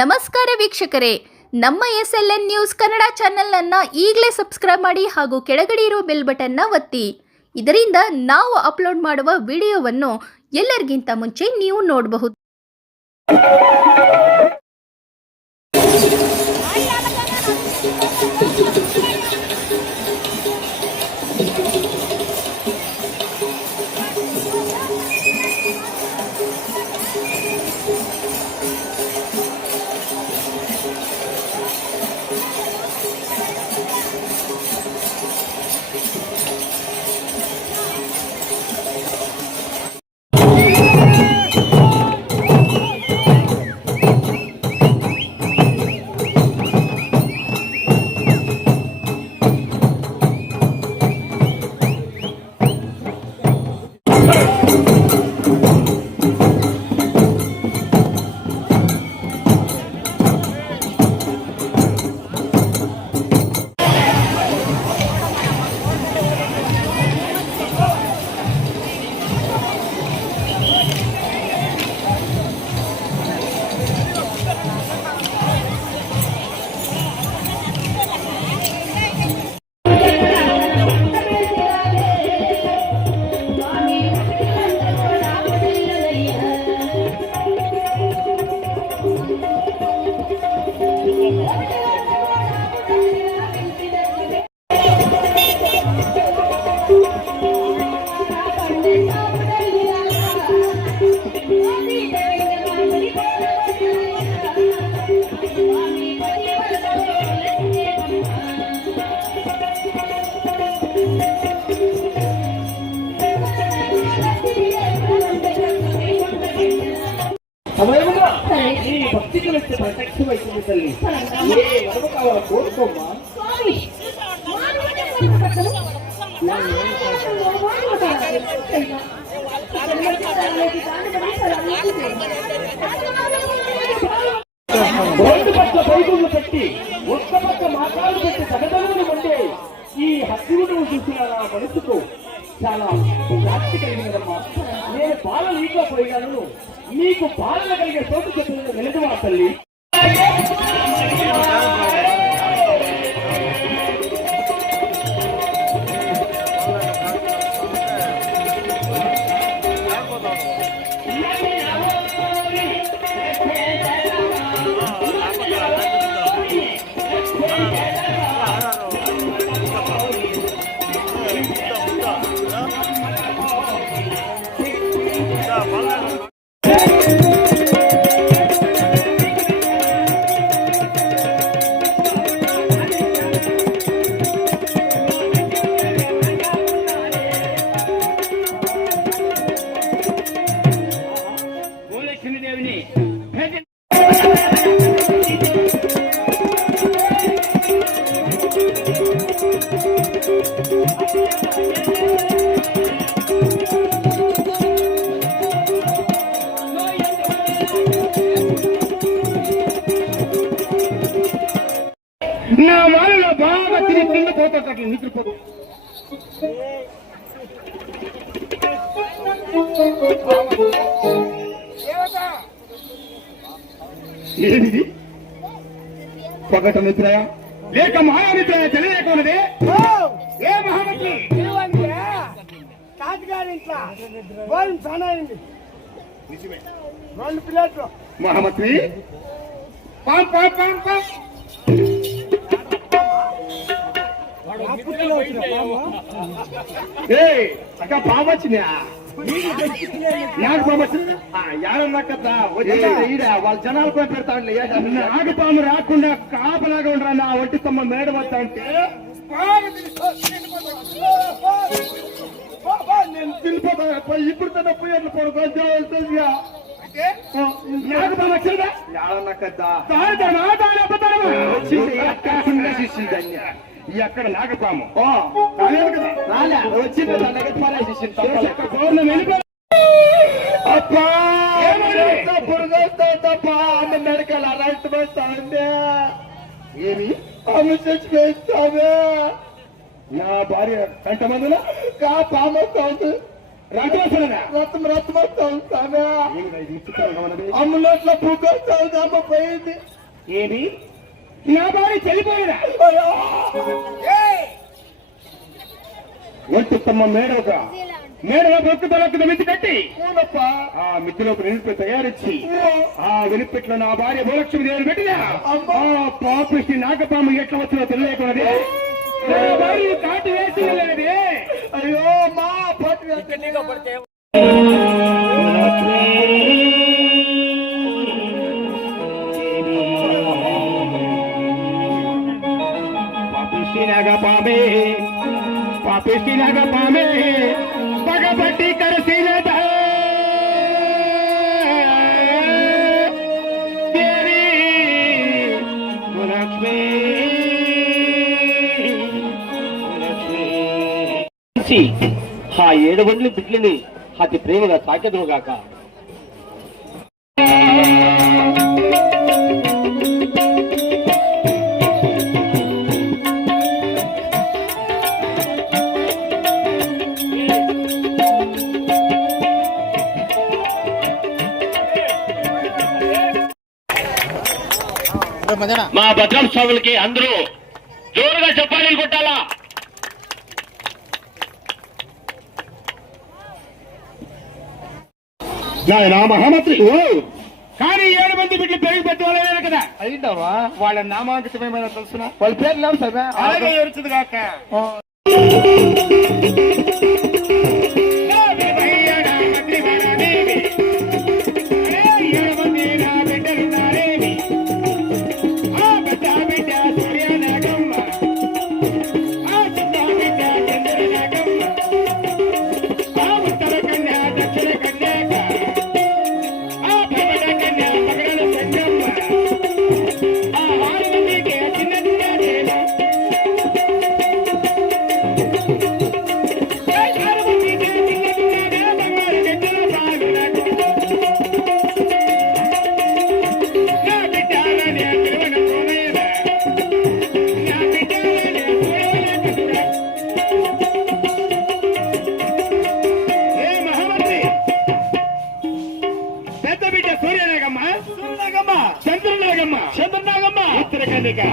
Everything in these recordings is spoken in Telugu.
ನಮಸ್ಕಾರ ವೀಕ್ಷಕರೇ, ನಮ್ಮ SLN ನ್ಯೂಸ್ ಕನ್ನಡ ಚಾನೆಲ್ ಈಗಲೇ ಸಬ್ಸ್ಕ್ರೈಬ್ ಮಾಡಿ ಹಾಗೂ ಕೆಳಗಡೆ ಇರೋ ಬೆಲ್ ಬಟನ್ ಒತ್ತಿ. ಇದರಿಂದ ನಾವು ಅಪ್ಲೋಡ್ ಮಾಡುವ ವಿಡಿಯೋವನ್ನು ಎಲ್ಲರಿಗಿಂತ ಮುಂಚೆ ನೀವು ನೋಡಬಹುದು. భక్తి కలిస్తే ప్రత్యక్షమైంది తల్లి. ఏ వరకు కావాలో కోరుకోమ్మా. రెండు పట్ల బైబుల్ని పెట్టి ఒక్క పక్క మాట్లాడు పెట్టి సగదమును ఉండే ఈ హక్కును చూసిన నా మనసుకు చాలా శాంతి కలిగినదమ్మా. నేను పాలన లేకపోయినాను, నీకు పాలన కలిగే చోటు చెప్పిన వెళుతువా తల్లి. నా వాళ్ళలో బాగా తిరిగి పోతాడు నిద్రపోతు. ఏమిది పగట నిద్రయా లేక మాయా నిద్రయా తెలియకున్నది. ఏ మహామంత్రి తాతగారి ఇంట్లో గోధుమ చాలా అయింది, 2 ప్లేట్లు. మహామంత్రి పాం పాం పాం పాం అక్క పాము వచ్చిందా? నాకు పాము వచ్చింది యారన్నాకద్దా ఈడ వాళ్ళ జనాలు పోయి పెడతాండి. నాకు పాము రాకుండా కాపలాగా ఉండరా నా ఒంటి తమ్మ మేడ వస్తా ఉంటే నేను తినిపోతా. ఇప్పుడు తన పోయేట్లు పడుకో నాకు పాము వచ్చిందా? యారన్నాకద్దా వచ్చింది ఎక్కడ నాగపాము రాలేదు కదా. రాలే వచ్చింది తప్ప ఆమె మెడకలు అరెస్ట్ వస్తా ఉందే. ఏమి ఆమె చచ్చిపోయిస్తామే. నా భార్య కంట మందులో కా పాము వస్తా ఉంది. రాజవసనగా మొత్తం రత్నం వస్తాం స్వామి. ఏమిరా ఇది విచిత్రంగా ఉన్నది? అమ్ములోట్ల పూకొస్తాం అమ్మ పోయింది. ఏది నా భార్య చనిపోయినా అయ్యో! ఒంటిత్తమ్మ మేడలో బొక్కు తలకు మితి కట్టి ఊనప్ప. ఆ మిద్దిలోకి నిలిపి తయారిచ్చి ఆ వెలిపెట్లో నా భార్య భూలక్ష్మి దేవుని పెట్టినా ఆ పాపిష్టి నాగపాము ఎట్లా వచ్చినా తెలియకున్నది. నా భార్య కాటు వేసి వెళ్ళేది. అయ్యో మా పట్టు పాపిష్టి నాగపామే పగబట్టి కరసినద దేవి భూలక్ష్మి. ఆ 7 బండ్లు బిడ్లని అతి ప్రేమగా సాకెదుగాక. మా భద్రం స్వాములకి అందరూ జోరుగా చెప్పాలి కొట్టాలా. నా మహామంత్రి కానీ 7 మంది బిడ్డలు పెరిగి పెట్టవాలే కదా. అయిందవా? వాళ్ళ నామాంకితం ఏమైనా తెలుసునా? వాళ్ళ పేరు లేవు సార్. అలాగే ఏడుచుది కాక.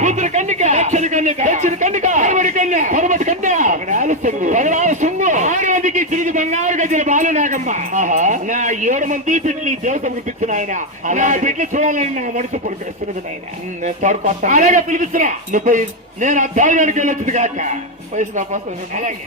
ఉత్తర కన్నిక, దక్షిణ కన్నిక, పరమటి కన్య, పగడాల సొంగు 6 మందికి తిరిగి బంగారు గజల బాలనాగమ్మ. నా 7 మంది బిడ్డలు దేవతకు పిలిచిన ఆయన. నా బిడ్డలు చూడాలని నా మనసు పురికొస్తున్నది ఆయన. అలాగే పిలిపిస్తున్నా. నేను అద్దానికి వెళ్ళొచ్చింది కాక వయసు నా కోసం. అలాగే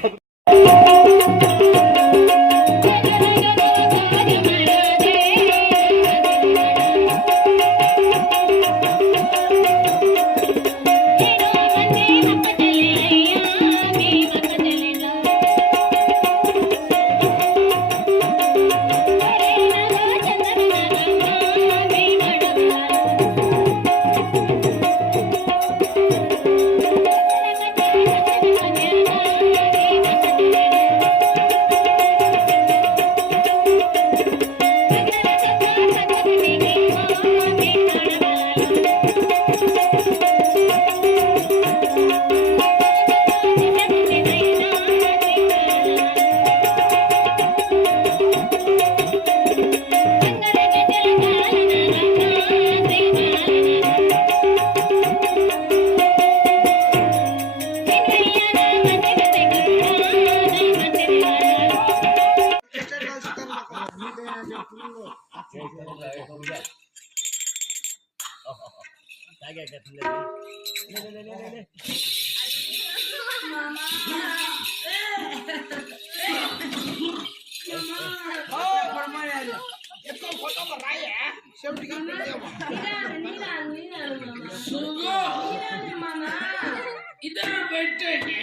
ఇద్దరు పెట్టండి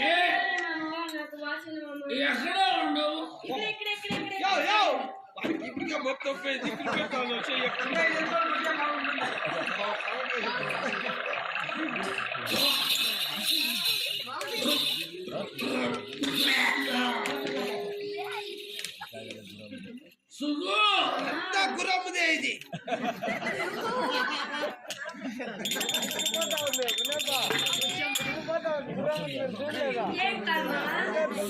ఎక్కడ ఉండవు ఇప్పటికే మొత్తం సుగు అంతా గురమ్మదే ఇది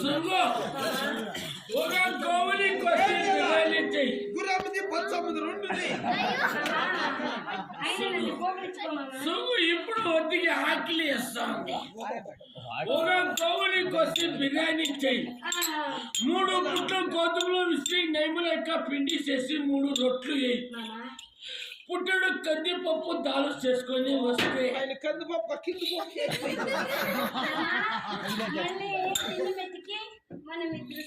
సుగు ఒక గోవుని సముద్రం ఉంటుంది సుగు ఇప్పుడు ఒత్తికి ఆకలి వేస్తాను ఒక గౌనికి వచ్చి బిర్యానీ చెయ్యి 3 గుట్లు గోధుమలు విసిరి నెయ్యి లెక్క పిండి చేసి 3 రొట్లు వేయి పుట్టుడు కందిపప్పు దాలు చేసుకొని వస్తే ఆయన కందిపప్పు కింద మనం ఇద్దరు